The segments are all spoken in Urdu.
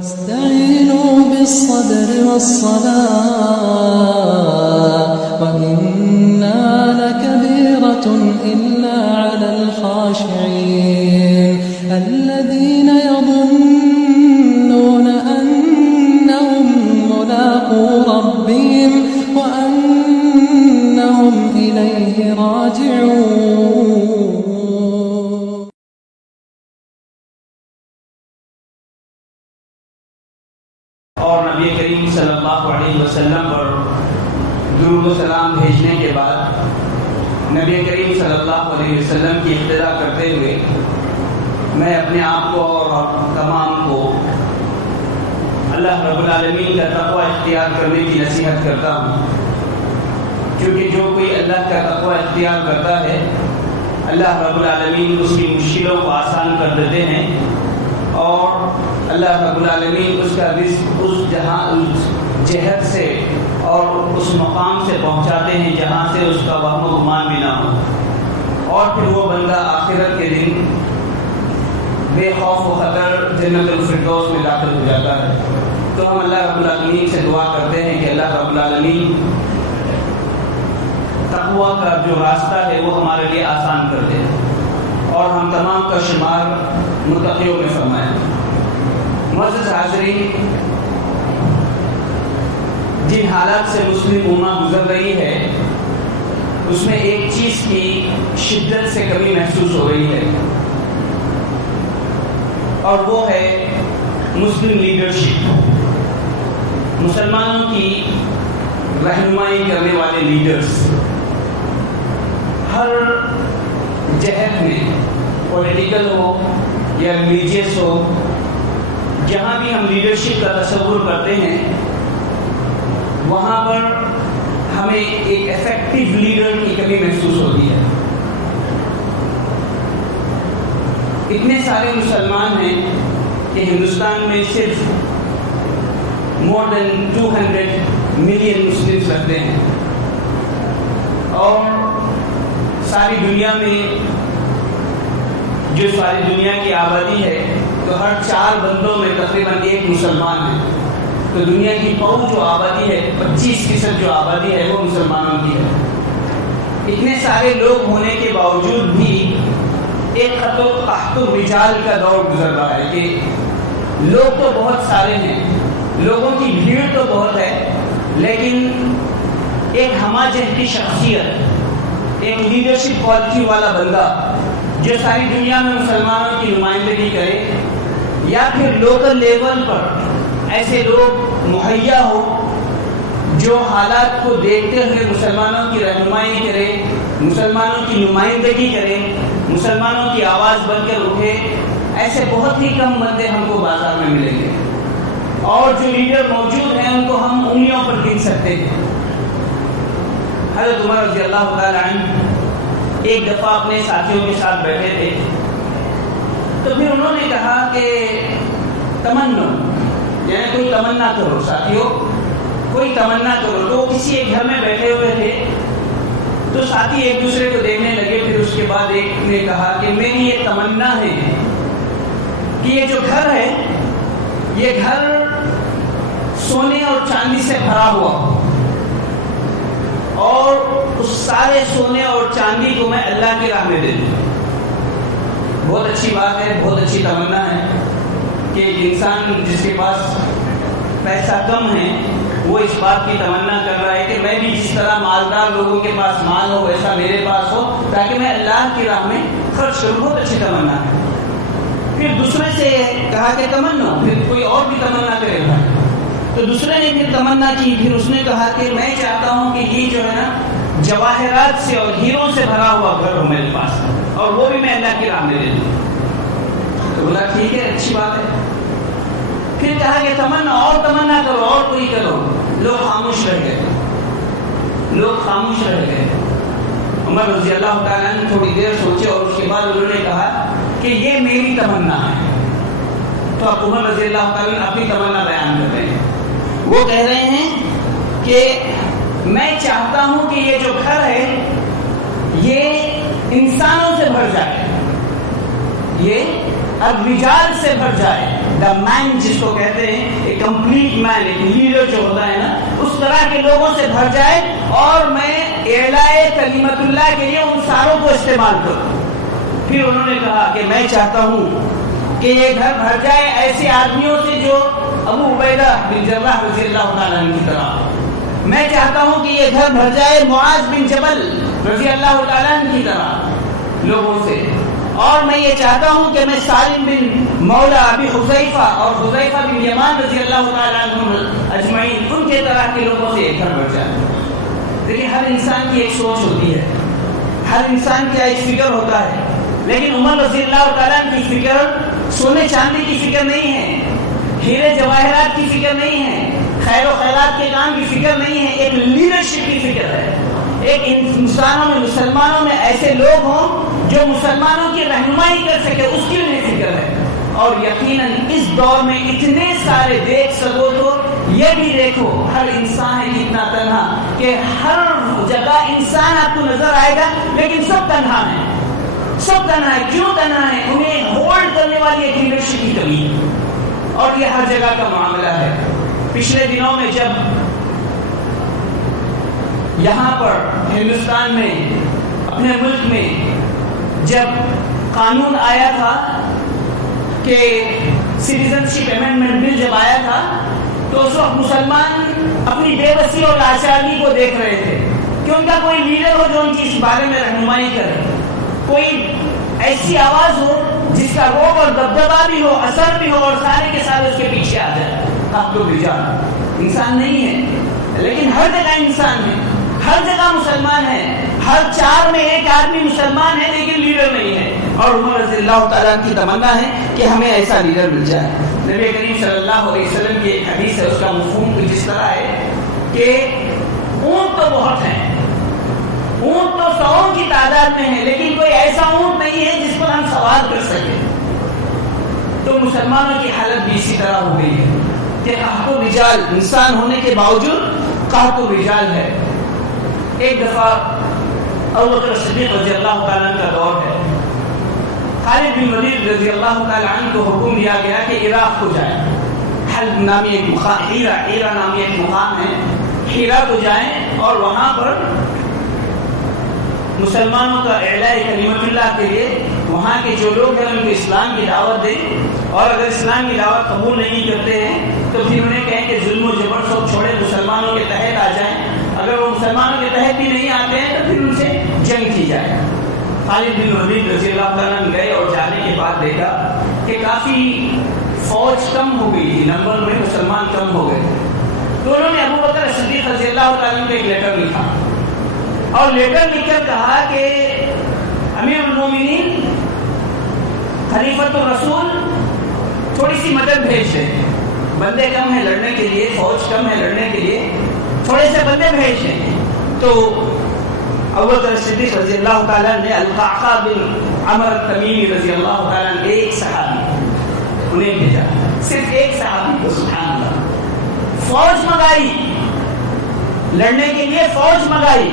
واستعينوا بالصبر والصلاة وإنها لكبيرة إلا على الخاشعين الذين يظنون أنهم ملاقو ربهم وأنهم إليه راجعون. اور نبی کریم صلی اللہ علیہ وسلم پر درود و سلام بھیجنے کے بعد نبی کریم صلی اللہ علیہ وسلم کی اقتدا کرتے ہوئے میں اپنے آپ کو اور تمام کو اللہ رب العالمین کا تقوی اختیار کرنے کی نصیحت کرتا ہوں، کیونکہ جو کوئی اللہ کا تقوی اختیار کرتا ہے اللہ رب العالمین اس کی مشکلوں کو آسان کر دیتے ہیں اور اللہ رب العالمین اس کا رزق اس جہت سے اور اس مقام سے پہنچاتے ہیں جہاں سے اس کا وہم و گمان بھی نہ ہو، اور پھر وہ بندہ آخرت کے دن بے خوف و خطر جنت الفردوس میں داخل ہو جاتا ہے۔ تو ہم اللہ رب العالمین سے دعا کرتے ہیں کہ اللہ رب العالمین تقوی کا جو راستہ ہے وہ ہمارے لیے آسان کر دے اور ہم تمام کا شمار متقیوں میں فرمائیں۔ معزز حاضرین، جن حالات سے مسلم امہ گزر رہی ہے اس میں ایک چیز کی شدت سے کمی محسوس ہو رہی ہے اور وہ ہے مسلم لیڈرشپ، مسلمانوں کی رہنمائی کرنے والے لیڈرز ہر جہت میں، پولیٹیکل ہو یا ریلیجیس ہو، جہاں بھی ہم لیڈرشپ کا تصور کرتے ہیں وہاں پر ہمیں ایک ایفیکٹو لیڈر کی کمی محسوس ہوتی ہے۔ اتنے سارے مسلمان ہیں کہ ہندوستان میں صرف مور دین 200 ملین مسلمس رہتے ہیں اور ساری دنیا میں جو ساری دنیا کی آبادی ہے تو ہر 4 بندوں میں تقریباً 1 مسلمان ہے، تو دنیا کی پوری جو آبادی ہے 25% جو آبادی ہے وہ مسلمانوں کی ہے۔ اتنے سارے لوگ ہونے کے باوجود بھی ایک قحط الرجال کا دور گزر رہا ہے کہ لوگ تو بہت سارے ہیں، لوگوں کی بھیڑ تو بہت ہے، لیکن ایک ہمہ جہتی شخصیت، ایک لیڈرشپ کوالٹی والا بندہ جو ساری دنیا میں مسلمانوں کی نمائندگی کرے یا پھر لوکل لیول پر ایسے لوگ مہیا ہو جو حالات کو دیکھتے ہوئے مسلمانوں کی رہنمائی کرے، مسلمانوں کی نمائندگی کرے، مسلمانوں کی آواز بن کر اٹھے، ایسے بہت ہی کم بندے ہم کو بازار میں ملیں گے اور جو لیڈر موجود ہیں ان کو ہم انگلیوں پر گن سکتے ہیں۔ حضرت عمر رضی اللہ تعالیٰ عنہ ایک دفعہ اپنے ساتھیوں کے ساتھ بیٹھے تھے تو پھر انہوں نے کہا کہ تمنا، یعنی کوئی تمنا کرو ساتھیوں، کوئی تمنا کرو۔ تو کسی ایک گھر میں بیٹھے ہوئے تھے تو ساتھی ایک دوسرے کو دیکھنے لگے، پھر اس کے بعد ایک نے کہا کہ میری یہ تمنا ہے کہ یہ جو گھر ہے یہ گھر سونے اور چاندی سے بھرا ہوا ہو اور اس سارے سونے اور چاندی کو میں اللہ کی راہ میں دے دوں۔ بہت اچھی بات ہے، بہت اچھی تمنا ہے کہ ایک انسان جس کے پاس پیسہ کم ہے وہ اس بات کی تمنا کر رہا ہے کہ میں بھی جس طرح مالدار لوگوں کے پاس مال ہو ویسا میرے پاس ہو تاکہ میں اللہ کی راہ میں خرچ کروں۔ بہت اچھی تمنا ہے۔ پھر دوسرے سے کہا کہ تمنا، پھر کوئی اور بھی تمنا کرے گا تو دوسرے نے پھر تمنا کی، پھر اس نے کہا کہ میں چاہتا ہوں کہ یہ جو ہے نا جواہرات سے اور ہیروں سے بھرا ہوا گھر ہو میرے پاس اور وہ بھی میں اللہ کی راہ میں دے دوں۔ تو بولا ٹھیک ہے، اچھی بات ہے۔ پھر کہا کہ تمنا اور تمنا کرو اور کوئی کرو۔ لوگ خاموش رہ گئے، لوگ خاموش رہ گئے۔ عمر رضی اللہ تعالیٰ عنہ تھوڑی دیر سوچے اور اس کے بعد انہوں نے کہا کہ یہ میری تمنا ہے۔ تو اب عمر رضی اللہ تعالیٰ عنہ اپنی تمنا بیان کر رہے ہیں۔ وہ کہہ رہے ہیں کہ میں چاہتا ہوں کہ یہ جو گھر ہے یہ انسانوں سے بھر جائے، یہ الرجال سے بھر جائے، دا مین جس کو کہتے ہیں، ایک کمپلیٹ مین، ایک لیڈر جو ہوتا ہے نا، اس طرح کے لوگوں سے بھر جائے اور میں اعلائے کلمت اللہ کے لیے ان ساروں کو استعمال کروں۔ پھر انہوں نے کہا کہ میں چاہتا ہوں کہ یہ گھر بھر جائے ایسے آدمیوں سے جو ابو عبیدہ بن جراح رضی اللہ تعالیٰ عنہ کی طرح، میں چاہتا ہوں کہ یہ گھر بھر جائے معاذ بن جبل رضی اللہ تعالیٰ عنہ کی طرح لوگوں سے، اور میں یہ چاہتا ہوں کہ میں سالم بن مولا ابی حذیفہ اور حذیفہ بن یمان رضی اللہ تعالیٰ عنہ اجمعین ان کے طرح کے لوگوں سے یہ گھر بھر جائے۔ دیکھیے ہر انسان کی ایک سوچ ہوتی ہے، ہر انسان کا ایک فکر ہوتا ہے، لیکن عمر رضی اللہ تعالیٰ عنہ کی فکر سونے چاندی کی فکر نہیں ہے، ہیرے جواہرات کی فکر نہیں ہے، خیر و خیرات کے کام کی فکر نہیں ہے، ایک لیڈرشپ کی فکر ہے۔ ایک انسانوں میں، مسلمانوں میں ایسے لوگ ہوں جو مسلمانوں کی رہنمائی کر سکے، اس کی انہیں فکر ہے۔ اور یقیناً اس دور میں اتنے سارے دیکھ سکو تو یہ بھی دیکھو ہر انسان ہے کتنا تنہا، کہ ہر جگہ انسان آپ کو نظر آئے گا لیکن سب تنہا ہے، سب تنہا ہے۔ کیوں تنہا ہے؟ انہیں ہولڈ کرنے والی ایک لیڈرشپ کی کمی ہے، اور یہ ہر جگہ کا معاملہ ہے۔ پچھلے دنوں میں جب یہاں پر ہندوستان میں، اپنے ملک میں جب قانون آیا تھا کہ سٹیزن شپ امینڈمنٹ بل جب آیا تھا، تو اس وقت مسلمان اپنی بے بسی اور لاچاری کو دیکھ رہے تھے کہ ان کا کوئی لیڈر ہو جو ان کی اس بارے میں رہنمائی کرے، کوئی ایسی آواز ہو جس کا روب اور دبدبا بھی ہو، اثر بھی ہو، اور سارے کے سارے اس کے پیچھے آ جائے۔ آپ لوگ رجال انسان نہیں ہے، لیکن ہر جگہ انسان ہے، ہر جگہ مسلمان ہے، ہر چار میں ایک آدمی مسلمان ہے لیکن لیڈر نہیں ہے۔ اور عمر رضی اللہ تعالیٰ کی تمنا ہے کہ ہمیں ایسا لیڈر مل جائے۔ نبی کریم صلی اللہ علیہ وسلم کی ایک حدیث ہے، اس کا مفہوم کچھ اس طرح ہے کہ اونٹ تو بہت ہیں، اونٹ تو سووں کی تعداد میں ہے، لیکن کوئی ایسا اونٹ نہیں ہے جس پر ہم سوار کر سکیں۔ تو مسلمانوں کی حالت بھی اسی طرح ہو گئی ہے کہ قحط الرجال، انسان ہونے کے باوجود قحط الرجال ہے۔ ایک دفعہ ابو بکر صدیق رضی اللہ تعالیٰ عنہ کا دور ہے، خالد بن ولید رضی اللہ تعالیٰ عنہ کو حکم دیا گیا کہ عراق کو جائیں، حلب نامی ایک مقام، ہیرا نامی ایک مقام ہے، ہیرا کو جائیں اور وہاں پر مسلمانوں کا اعلاء کلمت اللہ کے لیے وہاں کے جو لوگ ہیں ان کو اسلام کی دعوت دیں، اور اگر اسلام کی دعوت قبول نہیں کرتے ہیں تو پھر انہیں کہیں کہ ظلم و جبر سب چھوڑے، مسلمانوں کے تحت آ جائیں، اگر وہ مسلمانوں کے تحت بھی نہیں آتے ہیں تو پھر ان سے جنگ کی جائے۔ خالد بن ولید رضی اللہ تعالیٰ عنہ گئے اور جانے کے بعد دیکھا کہ کافی فوج کم ہو گئی تھی، نمبر میں مسلمان کم ہو گئے، تو انہوں نے ابو بکر صدیق رضی اللہ تعالیٰ عنہ کو ایک لیٹر لکھا، اور لیٹر لکھ کر کہا کہ امیر المومنین، خلیفۃ الرسول، تھوڑی سی مدد بھیج دیں، بندے کم ہیں لڑنے کے لیے، فوج کم ہے لڑنے کے لیے، تھوڑے سے بندے بھیج دیں۔ تو ابو بکر صدیق رضی اللہ تعالیٰ نے القعقاع بن عمر التمیمی رضی اللہ تعالیٰ نے ایک صحابی انہیں بھیجا، صرف ایک صحابی کو، سبحان اللہ، فوج منگائی لڑنے کے لیے، فوج منگائی،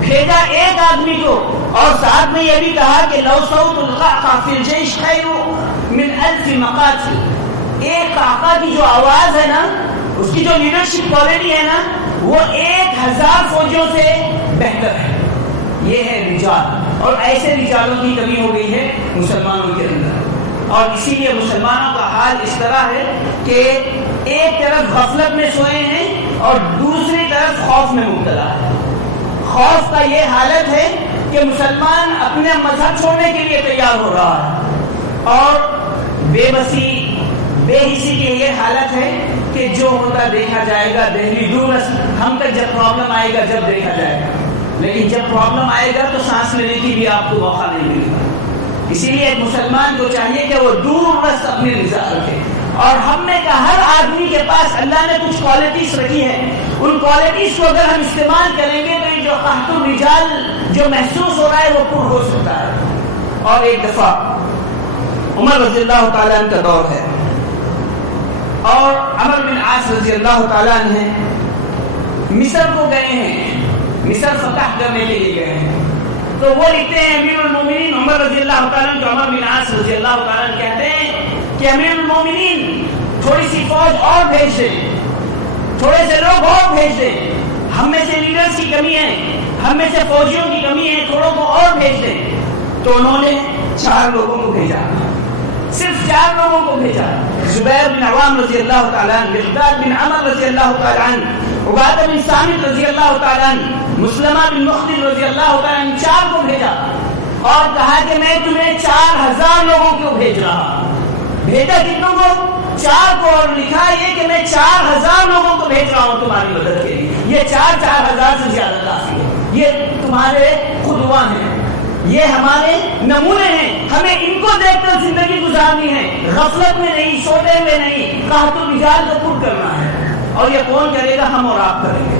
بھیجا ایک آدمی کو، اور ساتھ میں یہ بھی کہا کہ لو صوت القعقاع فی الجیش خیر من 1000 مقاتل، ایک قعقاع کی جو آواز ہے نا، اس کی جو لیڈرشپ کوالٹی ہے نا، وہ 1000 فوجیوں سے بہتر ہے۔ یہ ہے رجال، اور ایسے رجالوں کی کمی ہو گئی ہے مسلمانوں کے اندر، اور اسی لیے مسلمانوں کا حال اس طرح ہے کہ ایک طرف غفلت میں سوئے ہیں اور دوسری طرف خوف میں مبتلا ہے۔ خوف کا یہ حالت ہے کہ مسلمان اپنے مذہب چھوڑنے کے لیے تیار ہو رہا ہے، اور بے بسی، بے حسی کی یہ حالت ہے کہ جو ہوتا دیکھا جائے گا، دہلی دور ہم تک جب پرابلم آئے گا جب دیکھا جائے گا، لیکن جب پرابلم آئے گا تو سانس لینے کی بھی آپ کو موقع نہیں ملے گا۔ اسی لیے ایک مسلمان کو چاہیے کہ وہ دور رس اپنے نظام رکھے، اور ہم نے کہا ہر آدمی کے پاس اللہ نے کچھ کوالٹیز رکھی ہے، ان کوالٹیز کو اگر ہم استعمال کریں گے تو یہ جو قحط الرجال جو محسوس ہو رہا ہے وہ پر ہو سکتا ہے۔ اور ایک دفعہ عمر رضی اللہ تعالیٰ عنہ کا دور ہے، اور عمر بن عاص رضی اللہ تعالیٰ عنہ مصر کو گئے ہیں، مصر فتح کرنے کے لیے گئے ہیں، تو وہ لکھتے ہیں امیر المومنین عمر رضی اللہ تعالیٰ عنہ، عمر بن عاص رضی اللہ تعالیٰ عنہ کہتے ہیں کہ امیر المومنین تھوڑی سی فوج اور بھیج دیں، تھوڑے سے لوگ اور بھیج دیں، ہم میں سے لیڈرز کی کمی ہے، ہم میں سے فوجیوں کی کمی ہے، تھوڑوں کو اور بھیج دیں. تو انہوں نے 4 لوگوں کو بھیجا، صرف 4 لوگوں کو بھیجا. زبیر بن عوام رضی اللہ تعالیٰ عنہ، مقداد بن عمر رضی اللہ تعالیٰ عنہ، عبادہ بن صامت رضی اللہ تعالیٰ عنہ، مسلمہ بن مخدر رضی اللہ تعالیٰ عنہ، 4 کو بھیجا اور کہا کہ میں تمہیں 4000 لوگوں کو بھیج رہا. بھیجا کتنوں کو؟ 4 کو، اور لکھا یہ کہ میں 4000 لوگوں کو بھیج رہا ہوں تمہاری مدد کے لیے. یہ 4000 سے زیادہ کافی ہے. یہ تمہارے قدوہ ہیں، یہ ہمارے نمونے ہیں، ہمیں ان کو دیکھ کر زندگی گزارنی ہے، غفلت میں نہیں، سوتے ہوئے نہیں. قحط الرجال کو پُر کرنا ہے، اور یہ کون کرے گا؟ ہم اور آپ کریں گے.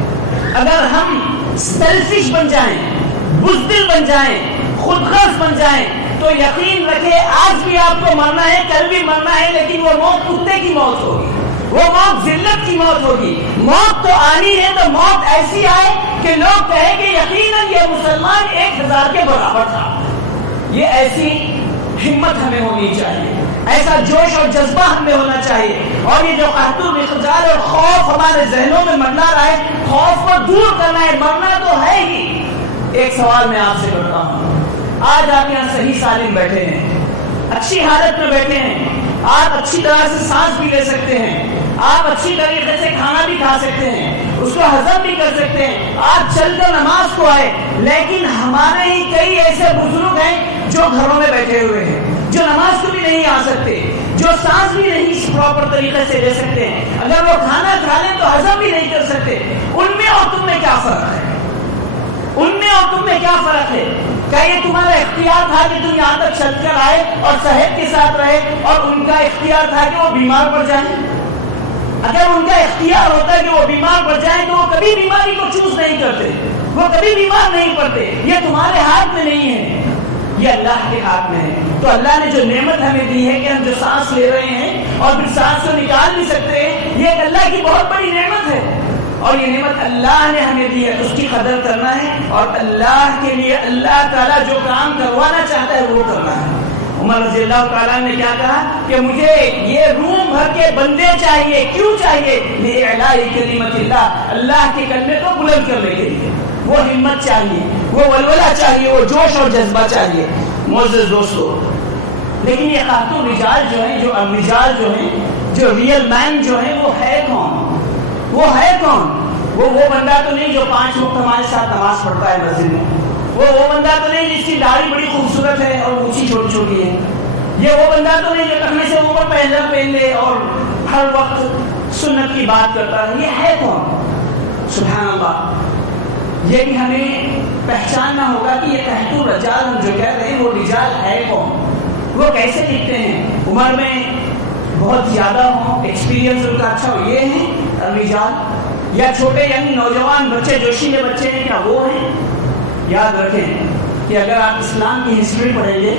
اگر ہم سیلفش بن جائیں، بزدل بن جائیں، خود غرض بن جائیں، تو یقین رکھے آج بھی آپ کو مرنا ہے، کل بھی مرنا ہے، لیکن وہ موت کتے کی موت ہوگی، وہ موت ذلت کی موت ہوگی. موت تو آنی ہے تو موت ایسی آئے کہ لوگ کہیں کہ یقیناً یہ مسلمان 1000 کے برابر تھا. یہ ایسی ہمت ہمیں ہونی چاہیے، ایسا جوش اور جذبہ ہمیں ہونا چاہیے. اور یہ جو قحط الرجال اور خوف ہمارے ذہنوں میں منڈلا رہا ہے، خوف کو دور کرنا ہے. مرنا تو ہے ہی. ایک سوال میں آپ سے کرتا ہوں، آج آپ یہاں صحیح سالم بیٹھے ہیں، اچھی حالت میں بیٹھے ہیں، آپ اچھی طرح سے سانس بھی لے سکتے ہیں، آپ اچھی طریقے سے کھانا بھی کھا سکتے ہیں، اس کو ہضم بھی کر سکتے ہیں، آپ چل کر نماز کو آئے. لیکن ہمارے ہی کئی ایسے بزرگ ہیں جو گھروں میں بیٹھے ہوئے ہیں، جو نماز کو بھی نہیں آ سکتے، جو سانس بھی نہیں پراپر طریقے سے لے سکتے ہیں. اگر وہ کھانا کھا لیں تو ہضم بھی نہیں کر سکتے. ان میں اور تم میں کیا فرق ہے؟ ان میں اور تم میں کیا فرق ہے؟ کیا یہ تمہارا اختیار تھا کہ تم یہاں تک چل کر آئے اور صحت کے ساتھ رہے، اور ان کا اختیار تھا کہ وہ بیمار پڑ جائیں؟ اگر ان کا اختیار ہوتا ہے کہ وہ بیمار پڑ جائیں تو وہ کبھی بیماری کو چوز نہیں کرتے، وہ کبھی بیمار نہیں پڑتے. یہ تمہارے ہاتھ میں نہیں ہے، یہ اللہ کے ہاتھ میں ہے. تو اللہ نے جو نعمت ہمیں دی ہے کہ ہم جو سانس لے رہے ہیں اور پھر سانس کو نکال بھی سکتے ہیں، یہ ایک اللہ کی بہت بڑی نعمت ہے. اور یہ نعمت اللہ نے ہمیں دی ہے، اس کی قدر کرنا ہے، اور اللہ کے لیے اللہ تعالیٰ جو کام کروانا چاہتا ہے وہ کرنا ہے. عمر رضی اللہ تعالیٰ نے کیا کہا کہ مجھے یہ روم بھر کے بندے چاہیے. کیوں چاہیے؟ لِإِعْلَاءِ كَلِمَةِ اللَّهِ، اللہ کے کلمے کو بلند کرنے کے لیے. وہ ہمت چاہیے، وہ ولولہ چاہیے، وہ جوش اور جذبہ چاہیے. معزز دوستو، لیکن یہ قحط الرجال جو ہیں، جو الرجال جو ہیں، جو ریئل مین جو ہیں، وہ ہے کون؟ وہ ہے کون؟ وہ بندہ تو نہیں جو 5 وقت ہمارے ساتھ نماز پڑھتا ہے مسجد میں. وہ بندہ تو نہیں جس کی داڑھی بڑی خوبصورت ہے اور اونچی چھوٹی چھوٹی ہے. یہ وہ بندہ تو نہیں جو ٹخنے سے اوپر پہن لے اور ہر وقت سنت کی بات کرتا ہے. یہ ہے کون؟ سبحان اللہ. یہ بھی ہمیں پہچاننا ہوگا کہ یہ قحط الرجال ہم جو کہہ رہے ہیں وہ رجال ہے کون، وہ کیسے دکھتے ہیں، عمر میں بہت زیادہ ہوں، ایکسپیرینس ان کا اچھا ہو. یہ ہیں رجال، یا چھوٹے یعنی نوجوان بچے، جوشیلے بچے ہیں، کیا وہ ہیں؟ یاد رکھیں کہ اگر آپ اسلام کی ہسٹری پڑھیں گے،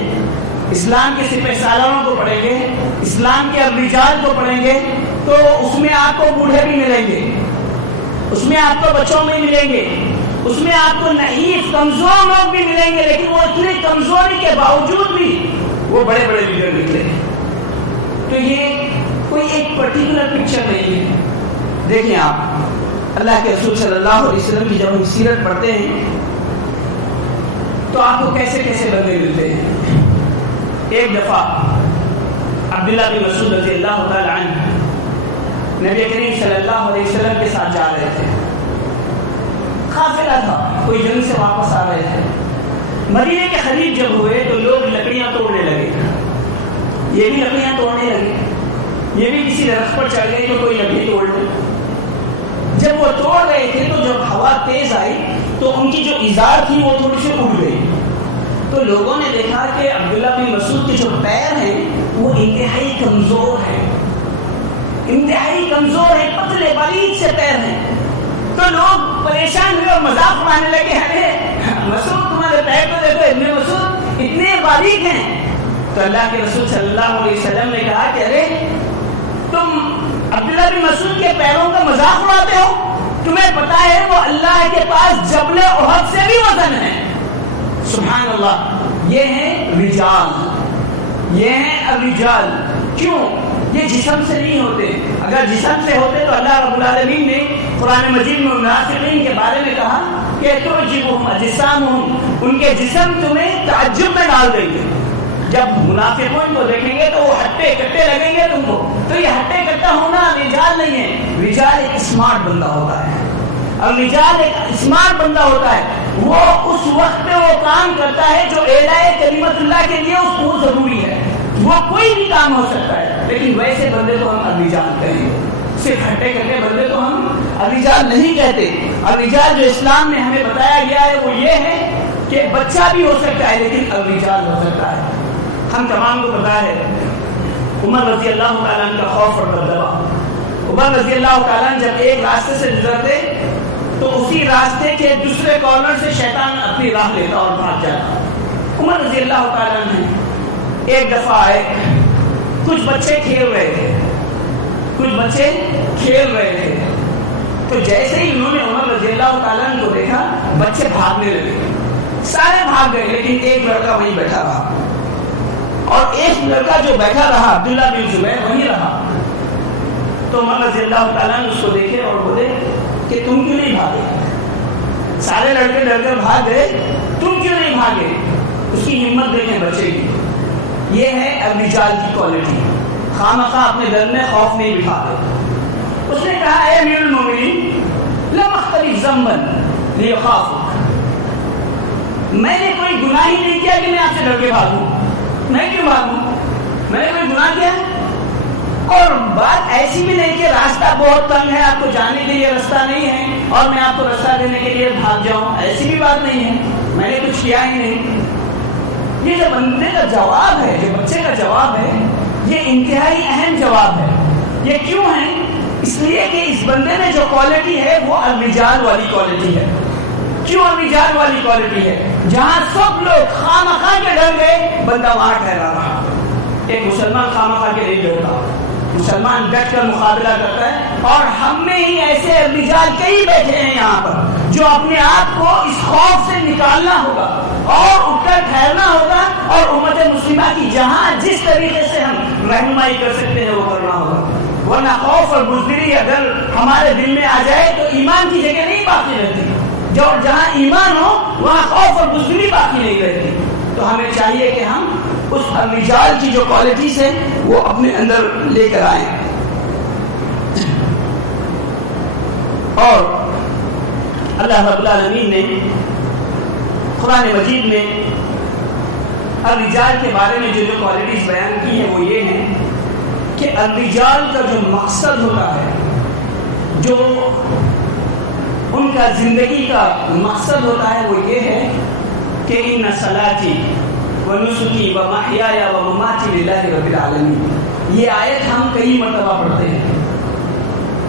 اسلام کے سپہ سالاروں کو پڑھیں گے، اسلام کے رجال کو پڑھیں گے، تو اس میں آپ کو بوڑھے بھی ملیں گے، اس میں آپ کو بچوں میں ملیں گے، اس میں آپ کو نحیف کمزور لوگ بھی ملیں گے. لیکن وہ اتنی کمزوری کے باوجود بھی وہ بڑے بڑے لیڈر نکلے. تو یہ کوئی ایک پرٹیکولر پکچر نہیں ہے. دیکھیں آپ اللہ کے رسول صلی اللہ علیہ وسلم کی جب ہم سیرت پڑھتے ہیں تو آپ کو کیسے کیسے بندے ملتے ہیں. ایک دفعہ عبداللہ بن مسعود رضی اللہ تعالی عنہ نبی کریم صلی اللہ علیہ وسلم کے ساتھ جا رہے تھے. قافلہ تھا، کوئی جنگ سے واپس آ رہے تھے. مدینے کے قریب جب ہوئے تو لوگ لکڑیاں توڑنے لگے. یہ بھی لکڑیاں توڑنے لگے، یہ بھی کسی درخت پر چڑھ گئے تو کوئی لکڑی توڑ لے. جب وہ توڑ رہے تھے تو جب ہوا تیز آئی تو ان کی جو ازار تھی وہ تھوڑی سی اڑ گئی. تو لوگوں نے دیکھا کہ عبداللہ بن مسعود کے جو پیر ہیں وہ انتہائی کمزور ہیں، انتہائی کمزور ہیں، پتلے باریک سے پیر ہیں. تو لوگ پریشان ہوئے اور مذاق اڑانے لگے، ارے مسعود تمہارے پیر کو دیکھو، ابن مسعود اتنے باریک ہیں. تو اللہ کے رسول صلی اللہ علیہ وسلم نے کہا کہ ارے تم عبداللہ بن مسعود کے پیروں کا مذاق اڑاتے ہو، تمہیں پتا ہے وہ اللہ کے پاس جبل احد سے بھی وزن ہے. سبحان اللہ. یہ ہیں رجال، یہ ہیں الرجال. کیوں؟ یہ جسم سے نہیں ہوتے. اگر جسم سے ہوتے تو اللہ رب العالمین نے قرآن مجید میں منافقین کے بارے میں کہا کہ تعجبہم اجسامہم، ان کے جسم تمہیں تعجب میں ڈال دیں گے. جب منافقون کو دیکھیں گے تو وہ ہٹے کٹے لگیں گے تم کو. تو یہ ہٹے کٹا ہونا رجال نہیں ہے. رجال ایک اسمارٹ بندہ ہوتا ہے، اور رجال ایک اسمارٹ بندہ ہوتا ہے. وہ اس وقت میں وہ کام کرتا ہے جو اعلاء کلمت اللہ کے لیے اس کو ضروری ہے. وہ کوئی بھی کام ہو سکتا ہے، لیکن ویسے بندے کو ہم الرجال کہیں گے. صرف ہٹے کٹے بندے کو ہم الرجال نہیں کہتے. الرجال جو اسلام میں ہمیں بتایا گیا ہے وہ یہ ہے کہ بچہ بھی ہو سکتا ہے لیکن الرجال ہو سکتا ہے. ہم تمام کو پتا ہے عمر رضی اللہ تعالیٰ عنہ کا خوف اور دبدبا. عمر رضی اللہ تعالیٰ عنہ جب ایک راستے سے گزرتے تو اسی راستے کے دوسرے کارنر سے شیطان اپنی راہ لیتا اور بھاگ جاتا. عمر رضی اللہ تعالیٰ عنہ ایک دفعہ آئے، کچھ بچے کھیل رہے تھے. تو جیسے ہی انہوں نے عمر رضی اللہ تعالیٰ عنہ کو دیکھا، بچے بھاگنے لگے. سارے بھاگ گئے لیکن ایک لڑکا وہیں بیٹھا رہا. اور ایک لڑکا جو بیٹھا رہا عبداللہ بن زبیر وہیں رہا. تو عمر رضی اللہ تعالیٰ نے اس کو دیکھے اور بولے کہ تم کیوں نہیں بھاگے؟ سارے لڑکے ڈر کر بھاگ گئے، تم کیوں نہیں بھاگے؟ اس کی ہمت دیکھیں بچے کی. یہ ہے الرجال کی کوالٹی. خامخواہ اپنے دل میں خوف نہیں بٹھاتے. اس نے کہا اے امیر المومنین لم اختلف ذنبا لیخافک، میں نے کوئی گناہ ہی نہیں کیا کہ میں آپ سے ڈر کے بھاگوں. میں کیوں بھاگوں؟ میں نے کوئی گناہ کیا؟ اور بات ایسی بھی نہیں کہ راستہ بہت تنگ ہے، آپ کو جانے کے لیے راستہ نہیں ہے اور میں آپ کو راستہ دینے کے لیے بھاگ جاؤں، ایسی بھی بات نہیں ہے. میں نے کچھ کیا ہی نہیں. یہ جو بندے کا جواب ہے، جو بچے کا جواب ہے، یہ انتہائی اہم جواب ہے. یہ کیوں ہے؟ اس لیے کہ اس بندے میں جو کوالٹی ہے وہ الرجال والی کوالٹی ہے. کیوں الرجال والی کوالٹی ہے؟ جہاں سب لوگ خامخواہ کے ڈر گئے، بندہ وہاں ٹھہرا رہا. ایک مسلمان خامخواہ کے نہیں ڈرتا، مسلمان ڈٹ کر مقابلہ کرتا ہے. اور ہم میں ہی ایسے الرجال کئی بیٹھے ہیں یہاں پر جو اپنے آپ کو اس خوف سے نکالنا ہوگا اور اٹھ کر ٹھہرنا ہوگا، اور امت مسلمہ کی جہاں جس طریقے سے ہم رہنمائی کر سکتے ہیں وہ کرنا ہوگا. ورنہ خوف اور بزدلی اگر ہمارے دل میں آ جائے تو ایمان کی جگہ نہیں باقی رہتی. جو جہاں ایمان ہو وہاں خوف اور بزدلی باقی نہیں رہتی. تو ہمیں چاہیے کہ ہم اس الرجال کی جو کوالٹیز ہے وہ اپنے اندر لے کر آئیں. اور اللہ رب العالمین نے قرآن مجید میں الرجال کے بارے میں جو کوالٹیز بیان کی ہیں وہ یہ ہیں کہ الرجال کا جو مقصد ہوتا ہے، جو ان کا زندگی کا مقصد ہوتا ہے وہ یہ ہے کہ ان صلاتی ونسکی ومحیای ومماتی للہ رب العالمین. یہ آیت ہم کئی مرتبہ پڑھتے ہیں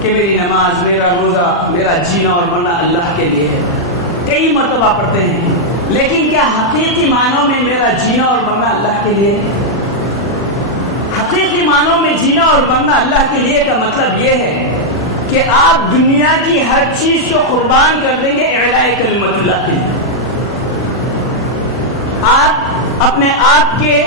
کہ میری نماز، میرا روزہ، میرا جینا اور مرنا اللہ کے لیے ہے. کئی مرتبہ پڑھتے ہیں، لیکن کیا حقیقی معنوں میں میرا جینا اور مرنا اللہ کے لیے؟ حقیقی معنوں میں جینا اور مرنا اللہ کے لیے کا مطلب یہ ہے کہ آپ دنیا کی ہر چیز کو قربان کر دیں گے اعلاء کلمت اللہ کے لیے. آپ اپنے آپ کے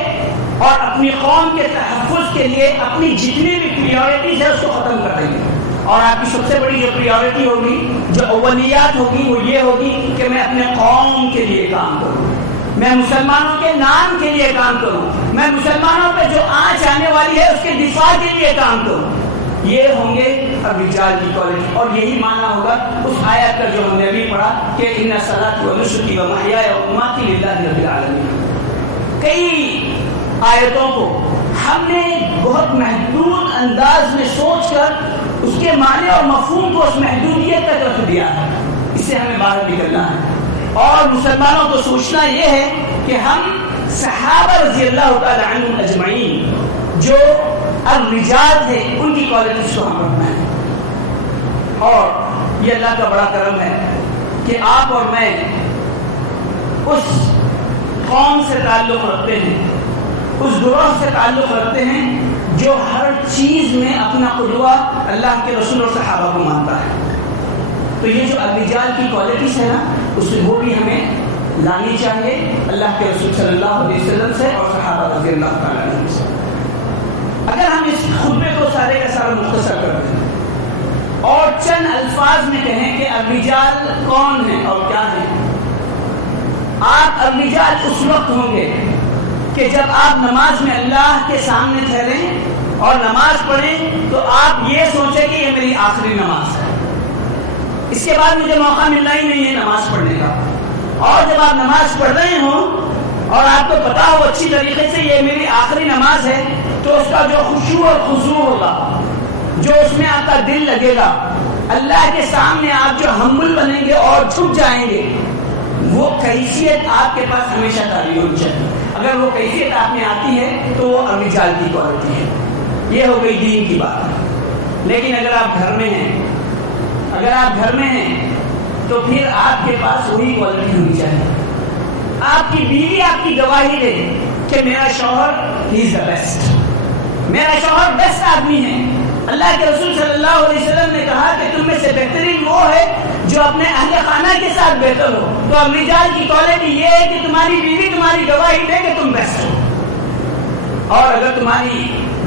اور اپنی قوم کے تحفظ کے لیے اپنی جتنی بھی پریورٹیز ہے اس کو ختم کر دیں گے. اور آپ کی سب سے بڑی جو پریورٹی ہوگی، جو اولویات ہوگی، وہ یہ ہوگی کہ میں اپنے قوم کے لیے کام کروں، میں مسلمانوں کے نام کے لیے کام کروں، میں مسلمانوں پہ جو آنچ آنے والی ہے اس کے دفاع کے لیے کام کروں. یہ ہوں گے الرجال کی کوالٹی. اور یہی معنی ہوگا اس آیت کا جو ہم نے ابھی پڑھا کہ ان صلاتی ونسکی ومحیای ومماتی للہ رب العالمین. کئی آیتوں کو ہم نے بہت محدود انداز میں سوچ کر اس کے معنی اور مفہوم کو اس محدودیت تک رکھ دیا ہے. اس سے ہمیں باہر نکلنا ہے. اور مسلمانوں کو سوچنا یہ ہے کہ ہم صحابہ رضی اللہ تعالی عنہم اجمعین جو الرجال تھے ان کی کوالٹیز کو ہم پڑھنا ہے. اور یہ اللہ کا بڑا کرم ہے کہ آپ اور میں اس قوم سے تعلق رکھتے ہیں، اس گروہ سے تعلق رکھتے ہیں جو ہر چیز میں اپنا قدوہ اللہ کے رسول اور صحابہ کو مانتا ہے. تو یہ جو الرجال کی کوالٹیز ہے نا، اس سے وہ بھی ہمیں لانی چاہیے اللہ کے رسول صلی اللہ علیہ وسلم سے اور صحابہ رضی اللہ تعالیٰ عنہ سے. اگر اگر ہم اس خطبے کو سارے کا سارا مختصر کر دیں اور چند الفاظ میں کہیں کہ الرجال کون ہیں اور کیا ہیں، آپ الرجال اس وقت ہوں گے کہ جب آپ نماز میں اللہ کے سامنے ٹھہریں اور نماز پڑھیں تو آپ یہ سوچیں کہ یہ میری آخری نماز ہے، اس کے بعد مجھے موقع ملنا ہی نہیں ہے نماز پڑھنے کا. اور جب آپ نماز پڑھ رہے ہوں اور آپ کو پتا ہو اچھی طریقے سے یہ میری آخری نماز ہے، تو اس کا جو خشوع اور خضوع ہوگا، جو اس میں آپ کا دل لگے گا، اللہ کے سامنے آپ جو ہمبل بنیں گے اور جھک جائیں گے، وہ کیفیت آپ کے پاس ہمیشہ تاری ہونی چاہیے. اگر وہ کیفیت آپ میں آتی ہے تو وہ الرجال کی کوالٹی ہے. یہ ہو گئی دین کی بات. لیکن اگر آپ گھر میں ہیں تو پھر آپ کے پاس وہی کوالٹی ہونی چاہیے. آپ کی بیوی آپ کی گواہی دے کہ میرا شوہر ہی از دا بیسٹ، میرا شوہر بیسٹ آدمی ہے. اللہ کے رسول صلی اللہ علیہ وسلم نے کہا کہ تم میں سے بہترین وہ ہے جو اپنے اہل خانہ کے ساتھ بہتر ہو. تو الرجال کی کوالٹی یہ ہے کہ تمہاری بیوی تمہاری گواہی دے کہ تم بیسٹ ہو. اور اگر تمہاری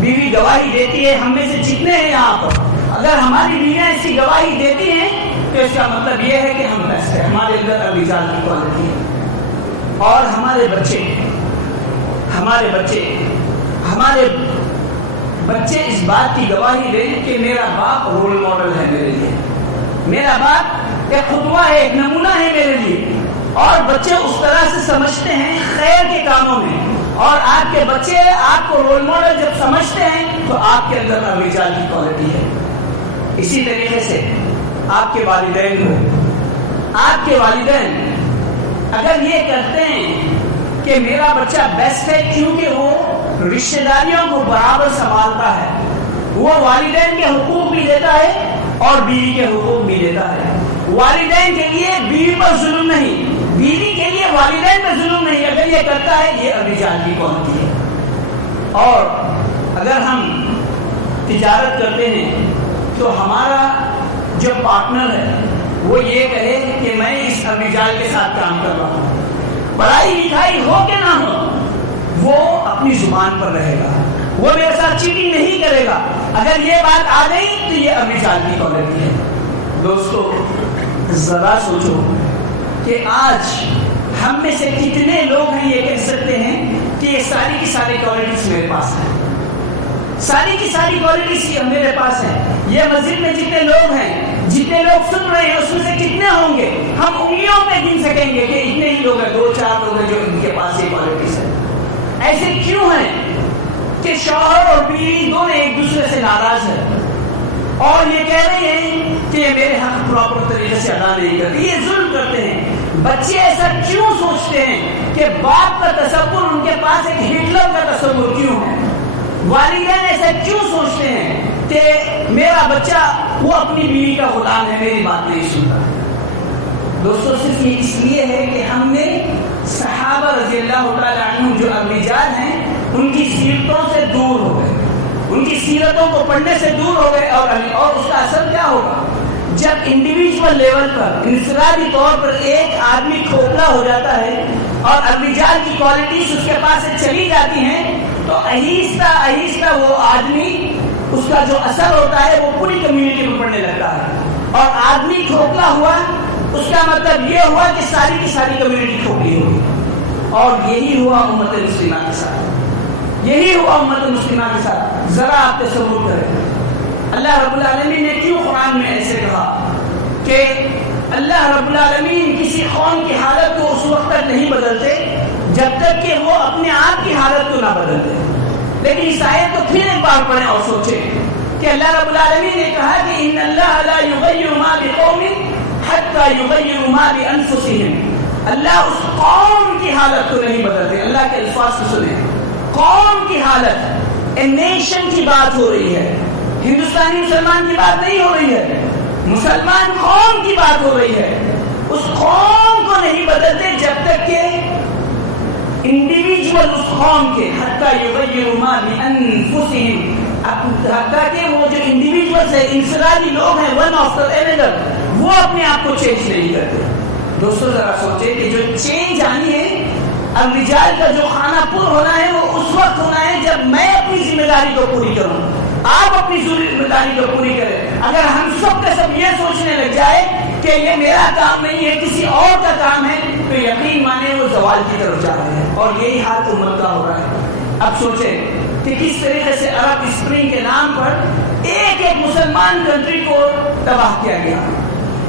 بیوی گواہی دیتی ہے، ہم میں سے جتنے ہیں یہاں پر، اگر ہماری بیویاں ایسی گواہی دیتی ہیں تو اس کا مطلب یہ ہے کہ ہم بیسٹ ہیں، ہمارے اندر الرجال کی کوالٹی ہے. اور ہمارے بچے اس بات کی گواہی دیں کہ میرا باپ رول ماڈل ہے میرے لیے، میرا باپ ایک خطوہ ہے، ایک نمونہ ہے میرے لیے. اور بچے اس طرح سے سمجھتے ہیں خیر کے کاموں میں، اور آپ کے بچے آپ کو رول ماڈل جب سمجھتے ہیں تو آپ کے اندر الرجال کی کوالٹی ہے. اسی طریقے سے آپ کے والدین اگر یہ کرتے ہیں کہ میرا بچہ بیسٹ ہے کیونکہ وہ رشتہ داریوں کو برابر سنبھالتا ہے، وہ والدین کے حقوق بھی دیتا ہے اور بیوی کے حقوق بھی دیتا ہے. والدین کے لیے بیوی پر ظلم نہیں، بیوی کے لیے والدین پر ظلم نہیں. اگر یہ کرتا ہے یہ الرجال کی کوالٹی ہے. اور اگر ہم تجارت کرتے ہیں تو ہمارا جو پارٹنر ہے وہ یہ کہے کہ میں اس الرجال کے ساتھ کام کر رہا ہوں، پڑھائی لکھائی ہو کہ نہ ہو وہ اپنی زبان پر رہے گا، وہ میرے ساتھ چیٹنگ نہیں کرے گا. اگر یہ بات آ گئی تو یہ الرجال کی کوالٹی ہے. دوستو ذرا سوچو کہ آج ہم میں سے کتنے لوگ ہیں یہ کہہ سکتے ہیں کہ یہ ساری کی ساری کوالٹیز میرے پاس ہیں، ساری کی ساری کوالٹیز میرے پاس ہیں. یہ مسجد میں جتنے لوگ ہیں، جتنے لوگ سن رہے ہیں، اس میں سے کتنے ہوں گے ہم انگلیوں پہ گن سکیں گے کہ اتنے ہی لوگ ہیں، 2-4 لوگ ہیں جو ان کے پاس یہ کوالٹیز ہیں. ایسے کیوں ہیں کہ شوہر اور بیوی دونوں ایک دوسرے سے ناراض ہیں اور یہ کہہ رہے ہیں کہ یہ میرے حق پراپر طریقے سے ادا نہیں کرتے، یہ ظلم کرتے ہیں. بچے ایسا کیوں سوچتے ہیں کہ باپ کا تصور ان کے پاس ایک ہٹلر کا تصور کیوں ہے؟ والدین ایسا کیوں سوچتے ہیں کہ میرا بچہ وہ اپنی بیوی کا غلام ہے، میری بات نہیں سنتا؟ دوستو صرف یہ اس لیے ہے کہ ہم نے صحابہ رضی اللہ تعالی عنہ جو الرجال ہیں ان کی سیرتوں سے دور ہو گئے، ان کی سیرتوں کو پڑھنے سے دور ہو گئے. اور اس کا اثر کیا ہوگا؟ جب انڈیویجول لیول پر انفرادی طور پر ایک آدمی کھوکھلا ہو جاتا ہے اور الرجال کی کوالٹیز اس کے پاس سے چلی جاتی ہیں تو آہستہ آہستہ وہ آدمی، اس کا جو اثر ہوتا ہے وہ پوری کمیونٹی میں پڑنے لگتا ہے. اور آدمی کھوکھلا ہوا اس کا مطلب یہ ہوا کہ ساری کی ساری کمیونٹی کھوکھلی ہوگی. اور یہی ہوا امت مسلمہ کے ساتھ، یہی ہوا امت مسلمہ کے ساتھ. ذرا آپ تصور کریں اللہ رب العالمین نے کیوں قرآن میں ایسے کہا کہ اللہ رب العالمین کسی قوم کی حالت کو اس وقت تک نہیں بدلتے جب تک کہ وہ اپنے آپ کی حالت کو نہ بدلتے. لیکن اس آیت کو پھر ایک بار پڑھیں اور سوچیں کہ اللہ رب العالمین نے کہا کہ ان اللہ لا یغیر ما بقوم حتی یغیر ما بانفسهم. اللہ اس قوم کی حالت کو نہیں بدلتے. اللہ کے الفاظ کو سنیں، قوم کی حالت، اے نیشن کی بات ہو رہی ہے، ہندوستانی مسلمان کی بات نہیں ہو رہی ہے، مسلمان قوم کی بات ہو رہی ہے. اس قوم کو نہیں بدلتے جب تک کہ انڈیویجول اس قوم کے حتی یغیر ما بانفسهم، حتیٰ کہ وہ جو انڈیویجولز ہیں، انفرادی لوگ ہیں، ون آفٹر انادر، وہ اپنے آپ کو چینج نہیں کرتے. دوستو ذرا سوچیں کہ جو چینج آنی ہے الرجال کا جو خانہ پر ہونا ہے وہ اس وقت ہونا ہے جب میں اپنی ذمہ داری کو پوری کروں، آپ اپنی ذمہ داری کو پوری کریں۔ اگر ہم سب کے سب یہ سوچنے لگ جائے کہ یہ میرا کام نہیں ہے کسی اور کا کام ہے، تو یقین مانے وہ زوال کی طرف جا رہے ہیں، اور یہی حال امت کا ہو رہا ہے۔ اب سوچیں کہ کس طریقے سے عرب اسپرنگ کے نام پر ایک ایک مسلمان کنٹری کو تباہ کیا گیا،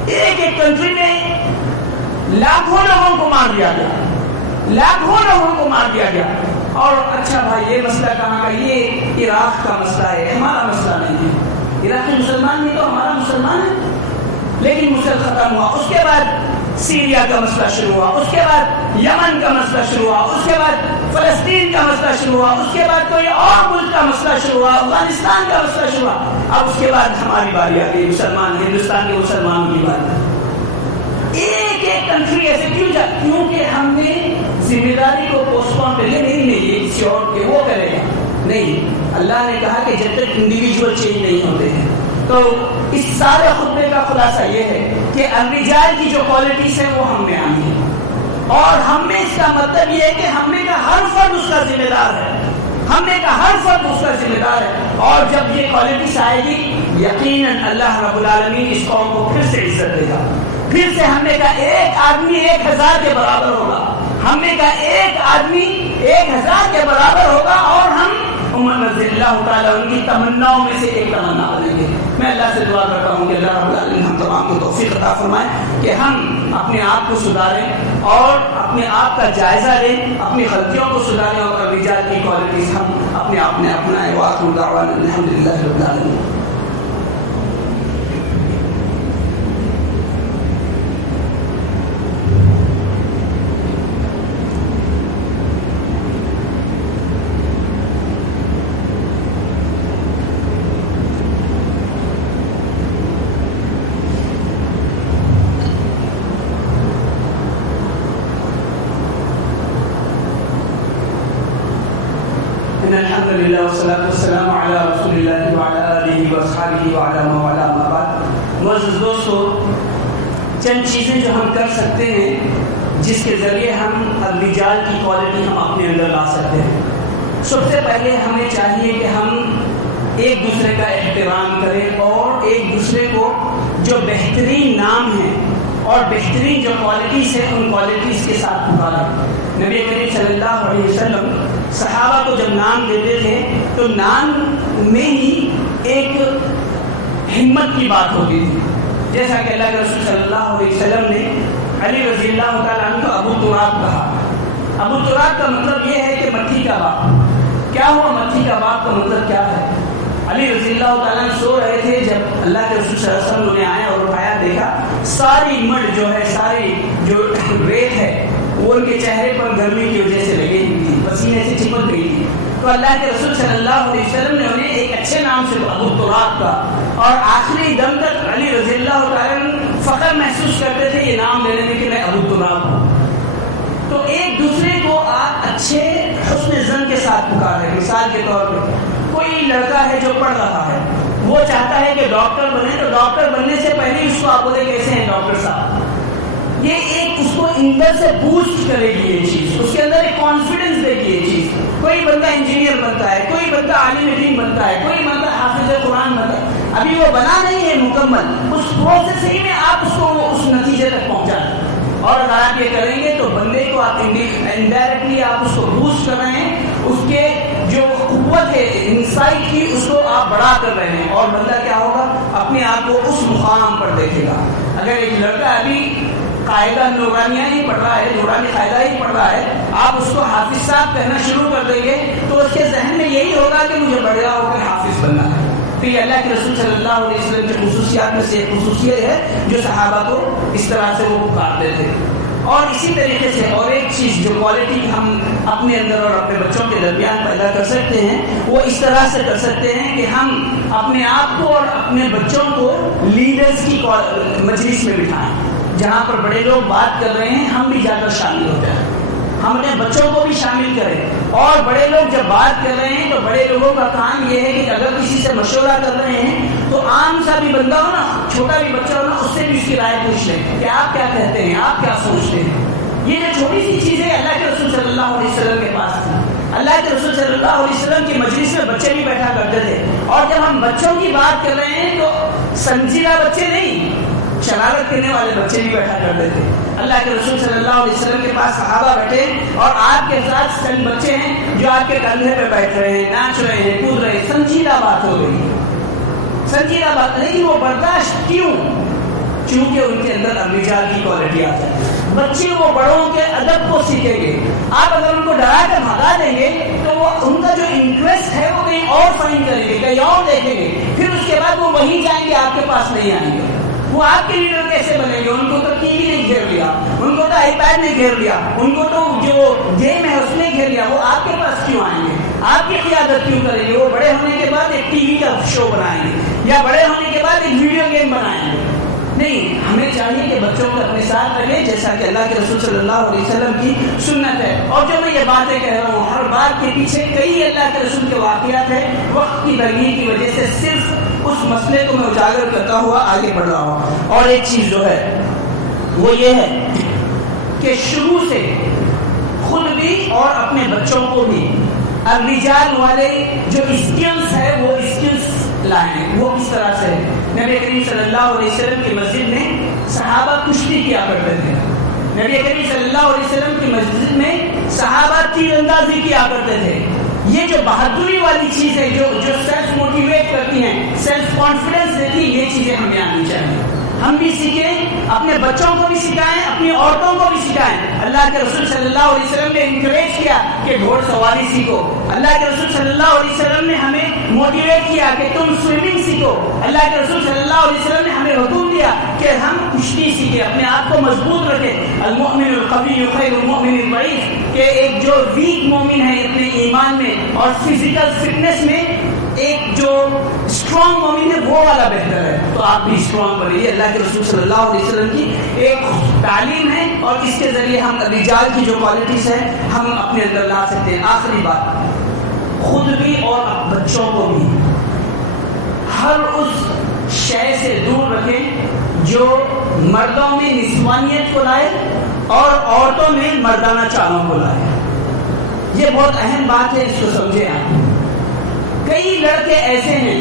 ایک ایک کنٹری میں لاکھوں لوگوں کو مار دیا گیا، لاکھوں لوگوں کو مار دیا گیا۔ اور اچھا بھائی یہ مسئلہ کہاں کا؟ یہ عراق کا مسئلہ ہے، ہمارا مسئلہ نہیں ہے۔ عراقی مسلمان نہیں تو ہمارا مسلمان ہے، لیکن مسئلہ ختم ہوا۔ اس کے بعد سیریا کا مسئلہ شروع ہوا، اس کے بعد یمن کا مسئلہ شروع ہوا، اس کے بعد فلسطین کا مسئلہ شروع ہوا، اس کے بعد کوئی اور ملک کا مسئلہ شروع ہوا، افغانستان کا مسئلہ شروع ہوا۔ اب اس کے بعد ہماری باری آ گئی، مسلمان ہندوستان کے مسلمانوں کی باری۔ ایک ایک کنٹری ایسے کیوں جاتی؟ کیونکہ ہم نے ذمہ داری کو پوسٹ پون کر لیا، نہیں یہ کسی اور کے وہ کرے گا نہیں۔ اللہ نے کہا کہ جب تک انڈیویجول چینج نہیں ہوتے ہیں، تو اس سارے خطبے کا خلاصہ یہ ہے کہ الرجال کی جو کوالٹیز ہیں وہ ہم میں آنی ہے، اور ہم میں اس کا مطلب یہ ہے کہ ہم میں کا ہر فرد اس کا ذمہ دار ہے، ہم میں کا ہر فرد اس کا ذمہ دار ہے۔ اور جب یہ کوالٹیز آئے گی یقیناً اللہ رب العالمین اس قوم کو پھر سے عزت دے گا، پھر سے ہم نے کا ایک آدمی 1000 کے برابر ہوگا، ہم نے کا ایک آدمی 1000 کے برابر ہوگا، اور ہم عمر رضی اللہ تعالیٰ ان کی تمناؤں میں سے ایک تمنا بنیں گے۔ میں اللہ سے دعا کرتا ہوں کہ اللہ رب العالمین ہم تمام کو توفیق عطا فرمائے کہ ہم اپنے آپ کو سدھاریں اور اپنے آپ کا جائزہ لیں، اپنی غلطیوں کو سدھاریں، اور الرجال کی کوالٹیز ہم اپنے آپ میں اپنائیں۔ وآخر دعوانا الحمدللہ رب العالمین۔ الحمد للہ والصلاة والسلام علی رسول اللہ وعلی آلہ واصحابہ وعلی من والاه اما بعد۔ معزز دوستو، چند چیزیں جو ہم کر سکتے ہیں جس کے ذریعے ہم الرجال کی کوالٹی ہم اپنے اندر لا سکتے ہیں۔ سب سے پہلے ہمیں چاہیے کہ ہم ایک دوسرے کا احترام کریں، اور ایک دوسرے کو جو بہترین نام ہیں اور بہترین جو کوالٹیز ہیں ان کوالٹیز کے ساتھ پکاریں۔ نبی کریم صلی اللہ علیہ وسلم صحابہ کو جب نام دیتے تھے تو نام میں ہی ایک ہمت کی بات ہوتی تھی، جیسا کہ اللہ کے رسول صلی اللہ علیہ وسلم نے علی رضی اللہ تعالیٰ عنہ کو ابو تراب کہا۔ ابو تراب کا مطلب یہ ہے کہ مٹھی کا باپ۔ کیا ہوا مٹھی کا باپ کا مطلب کیا ہے؟ علی رضی اللہ تعالیٰ سو رہے تھے، جب اللہ کے رسول صلی اللہ علیہ وسلم نے آیا اور اٹھایا، دیکھا ساری مڈ جو ہے، ساری جو ریت ہے وہ ان کے چہرے پر گرمی کی وجہ سے لگی ہوئی تھی، پسینے سے چپک گئی تھی۔ تو اللہ کے رسول صلی اللہ علیہ وسلم نے انہیں ایک اچھے نام سے ابو تراب کا، اور آخری دم تک علی رضی اللہ تعالیٰ فخر محسوس کرتے تھے یہ نام لینے میں کہ میں ابو تراب ہوں۔ تو ایک دوسرے کو آپ اچھے حسن ظن کے ساتھ پکاریں۔ مثال کے طور پہ کوئی لڑکا ہے جو پڑھ رہا ہے، وہ چاہتا ہے کہ ڈاکٹر بنے، تو ڈاکٹر بننے سے پہلے اس کو آپ بولے کیسے ہیں ڈاکٹر صاحب، یہ ایک اس کو اندر سے بوسٹ کرے گی، یہ چیز اس کے اندر ایک کانفیڈنس دے گی۔ یہ چیز کوئی بندہ انجینئر بنتا ہے، کوئی بندہ عالم دین بنتا ہے، کوئی بندہ حافظ قرآن بنتا ہے، ابھی وہ بنا نہیں ہے مکمل، اس پروسیس ہی میں آپ اس کو اس نتیجے تک پہنچا دیں۔ اور اگر آپ یہ کریں گے تو بندے کو آپ انڈائریکٹلی آپ اس کو بوسٹ کر رہے ہیں، اس کے جو قوت ہے انسائٹ کی اس کو آپ بڑھا کر رہے ہیں، اور بندہ کیا ہوگا اپنے آپ کو اس مقام پر دیکھے گا۔ اگر ایک لڑکا ابھی قاعدہ نورانیہ ہی پڑھ رہا ہے، نورانی قاعدہ ہی پڑھ رہا ہے، آپ اس کو حافظ صاحب کہنا شروع کر دیں گے تو اس کے ذہن میں یہی ہوگا کہ مجھے بڑا ہو کر حافظ بننا ہے۔ تو یہ اللہ کے رسول صلی اللہ علیہ وسلم کی خصوصیات میں سے ایک خصوصیت ہے جو صحابہ کو اس طرح سے وہ پکارتے تھے۔ اور اسی طریقے سے اور ایک چیز جو کوالٹی ہم اپنے اندر اور اپنے بچوں کے درمیان پیدا کر سکتے ہیں، وہ اس طرح سے کر سکتے ہیں کہ ہم اپنے آپ کو اور اپنے بچوں کو لیڈرز کی مجلس میں بٹھائیں، جہاں پر بڑے لوگ بات کر رہے ہیں ہم بھی جا کر شامل ہو جائیں، ہم اپنے بچوں کو بھی شامل کریں۔ اور بڑے لوگ جب بات کر رہے ہیں تو بڑے لوگوں کا کام یہ ہے کہ اگر کسی سے مشورہ کر رہے ہیں تو عام سا بھی بندہ ہو نا، چھوٹا بھی بچہ ہو نا، اس سے بھی اس کی رائے پوچھ لیں کہ آپ کیا کہتے ہیں، آپ کیا سوچتے ہیں۔ یہ جو چھوٹی سی چیزیں اللہ کے رسول صلی اللہ علیہ وسلم کے پاس تھی. اللہ کے رسول صلی اللہ علیہ وسلم کی مجلس میں بچے بھی بیٹھا کرتے تھے. اور جب ہم بچوں کی بات کر رہے ہیں تو سنجیدہ بچے نہیں, شرارت کرنے والے بچے بھی بیٹھا کرتے تھے. اللہ کے رسول صلی اللہ علیہ وسلم کے پاس صحابہ بیٹھے اور آپ کے ساتھ چند بچے ہیں جو آپ کے کندھے پہ بیٹھ رہے ہیں, ناچ رہے ہیں, کود رہے ہیں. سنجیدہ بات ہو گئی, سنجیدہ بات. لیکن وہ برداشت کیوں؟ چونکہ ان کے اندر الرجال کی کوالٹی آ جائے. بچے وہ بڑوں کے ادب کو سیکھیں گے. آپ اگر ان کو ڈرا کر بھگا دیں گے تو وہ ان کا جو انٹرسٹ ہے وہ کہیں اور فائنڈ کریں گے, کہیں اور دیکھیں گے. پھر اس کے بعد وہ وہیں جائیں گے, آپ کے پاس نہیں آئیں گے. وہ آپ کے لیڈر کیسے بنیں گے؟ ان کو تو ٹی وی نے گھیر لیا, ان کو تو آئی پیڈ نے گھیر لیا, ان کو تو جو گیم ہے اس نے گھیر لیا. وہ آپ کے پاس کیوں آئیں گے؟ آپ کی قیادت کیوں کریں گے؟ وہ بڑے ہونے کے بعد ایک ٹی وی کا شو بنائیں گے یا بڑے ہونے کے بعد ایک ویڈیو گیم بنائیں گے. نہیں, ہمیں چاہیے کہ بچوں کو اپنے ساتھ رکھیں جیسا کہ اللہ کے رسول صلی اللہ علیہ وسلم کی سنت ہے. اور جو میں یہ باتیں کہہ رہا ہوں, ہر بات کے پیچھے کئی اللہ کے رسول کے واقعات ہیں. وقت کی تنگی کی وجہ سے صرف اس مسئلے کو میں اجاگر کرتا ہوا آگے بڑھ رہا ہوں. اور ایک چیز جو ہے وہ یہ ہے کہ شروع سے خود بھی اور اپنے بچوں کو بھی الرجال والے جو اسکلز ہے وہ اسکلز لائیں. وہ کس طرح سے؟ نبی کریم صلی اللہ علیہ وسلم کی مسجد میں صحابہ کشتی کیا کرتے تھے. نبی کریم صلی اللہ علیہ وسلم کی مسجد میں صحابہ تیر اندازی کیا کرتے تھے. یہ جو بہادری والی چیز ہے, جو سیلف موٹیویٹ کرتی ہیں, سیلف کانفیڈنس دیتی ہے, یہ چیزیں ہمیں آنی چاہیے. ہم بھی سیکھیں, اپنے بچوں کو بھی سکھائیں, اپنی عورتوں کو بھی سکھائیں. اللہ کے رسول صلی اللہ علیہ وسلم نے انکریج کیا کہ گھوڑ سواری سیکھو. اللہ کے رسول صلی اللہ علیہ وسلم نے ہمیں موٹیویٹ کیا کہ تم سوئمنگ سیکھو. اللہ کے رسول صلی اللہ علیہ وسلم نے ہمیں حکم دیا کہ ہم کشتی سیکھیں, اپنے آپ کو مضبوط رکھیں. المؤمن القوی خیر المؤمن الضعیف, کہ ایک جو ویک مومن ہے اپنے ایمان میں اور فزیکل فٹنس میں, ایک جو اسٹرانگ مومن ہے وہ والا بہتر ہے. تو آپ بھی اسٹرانگ بنیے. اللہ کے رسول صلی اللہ علیہ وسلم کی ایک تعلیم ہے اور اس کے ذریعے ہم رجال کی جو کوالٹیز ہیں ہم اپنے اندر لا سکتے ہیں. آخری بات, خود بھی اور بچوں کو بھی ہر اس شے سے دور رکھیں جو مردوں میں نسوانیت کو لائے اور عورتوں میں مردانہ چالوں کو لائے. یہ بہت اہم بات ہے, اس کو سمجھیں آپ. کئی لڑکے ایسے ہیں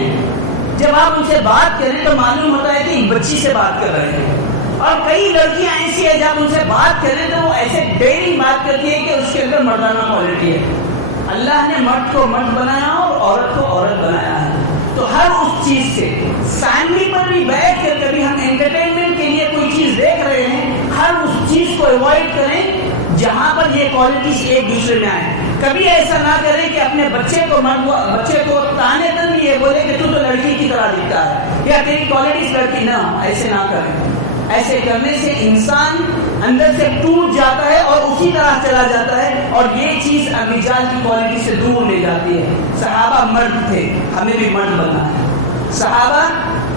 جب آپ ان سے بات کریں تو معلوم ہوتا ہے کہ ایک بچی سے بات کر رہے ہیں, اور کئی لڑکیاں ایسی ہیں جب ان سے بات کریں تو وہ ایسے ڈیرنگ بات کرتی ہے کہ اس کے اندر مردانہ کوالٹی ہے. اللہ نے مرد کو مرد بنایا اور عورت کو عورت بنایا ہے. تو ہر اس چیز سے فیملی پر بھی بیٹھ کر کبھی ہم انٹرٹینمنٹ کے لیے کوئی چیز دیکھ رہے ہیں, ہر اس چیز کو اوائڈ کریں جہاں پر یہ کوالٹیز ایک دوسرے میں آئیں. کبھی ایسا نہ کریں کہ اپنے بچے کو تانے تن یہ بولے کہ تو لڑکی کی طرح دکھتا ہے یا تیری کوالٹیز لڑکی نہ. ایسے نہ کریں. ایسے کرنے سے انسان اندر سے ٹوٹ جاتا ہے اور اسی طرح چلا جاتا ہے, اور یہ چیز الرجال کی کوالٹی سے دور لے جاتی ہے. صحابہ مرد تھے, ہمیں بھی مرد بننا ہے. صحابہ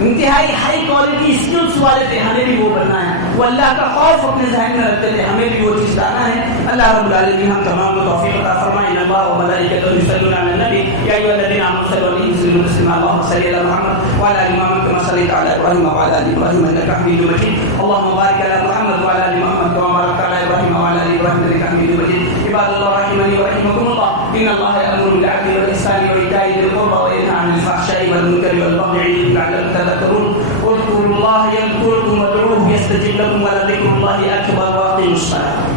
انتہائی ہائی کوالٹی اسکلس والے تھے, ہمیں بھی وہ بننا ہے. وہ اللہ کا خوف اپنے ذہن میں رکھتے تھے, ہمیں بھی وہ چیز لانا ہے. اللہ رب العالمین ہم تمام کو توفیق عطا فرمائے. ان اللہ و ملائکتہ یصلون علی النبی یا ایھا الذین آمنوا صلوا علیہ وسلم تسلیما. اللهم صل علی محمد وعلى ال محمد كما صليت على ابراهيم وعلى ال ابراهيم انك حميد مجيد. اللهم بارك على محمد وعلى ال محمد كما باركت على ابراهيم وعلى ال ابراهيم انك حميد مجيد. عباد الله رحمني ورحمكم الله, ان الله يأمر بالعدل والإحسان وإيتاء ذي القربى وينهى عن الفحشاء والمنكر والبغي يعظكم لعلكم تذكرون. اذكروا الله يذكركم وادعوه يستجب لكم ولذكر الله أكبر. واقيموا الصلاة.